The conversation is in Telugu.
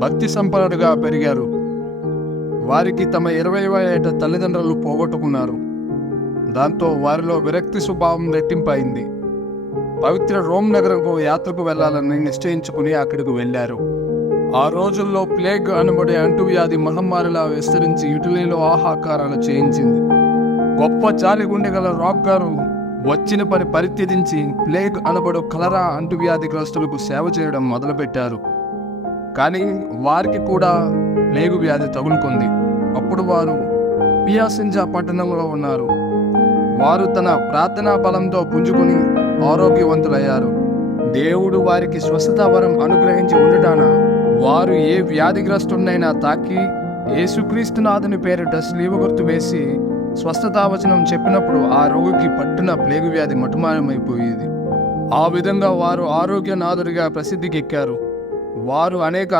భక్తి సంపన్నులుగా పెరిగారు. వారికి తమ 20వ ఏట తల్లిదండ్రులు పోగొట్టుకున్నారు. దాంతో వారిలో విరక్తి స్వభావం రెట్టింపైంది. పవిత్ర రోమ్ నగరంకు యాత్రకు వెళ్లాలని నిశ్చయించుకుని అక్కడికి వెళ్లారు. ఆ రోజుల్లో ప్లేగ్ అనబడే అంటువ్యాధి మహమ్మారిలా విస్తరించి ఇటలీలో ఆహాకారాలు చేయించింది. గొప్ప జాలిగుండె గల రాక్ గారు వచ్చిన పని పరిత్యజించి ప్లేగ్ అనబడు కలరా అంటువ్యాధిగ్రస్తులకు సేవ చేయడం మొదలుపెట్టారు. కానీ వారికి కూడా ప్లేగు వ్యాధి తగులుకుంది. అప్పుడు వారు పియాసెంజా పట్టణంలో ఉన్నారు. వారు తన ప్రార్థనా బలంతో పుంజుకుని ఆరోగ్యవంతులయ్యారు. దేవుడు వారికి స్వస్థత వరం అనుగ్రహించి ఉండటాన వారు ఏ వ్యాధిగ్రస్తుడినైనా తాకి యేసుక్రీస్తునాథుని పేరిట స్లీవ గుర్తు వేసి స్వస్థతావచనం చెప్పినప్పుడు ఆ రోగికి పట్టిన ప్లేగు వ్యాధి మటుమాయమైపోయేది. ఆ విధంగా వారు ఆరోగ్యనాథుడిగా ప్రసిద్ధికెక్కారు. వారు అనేక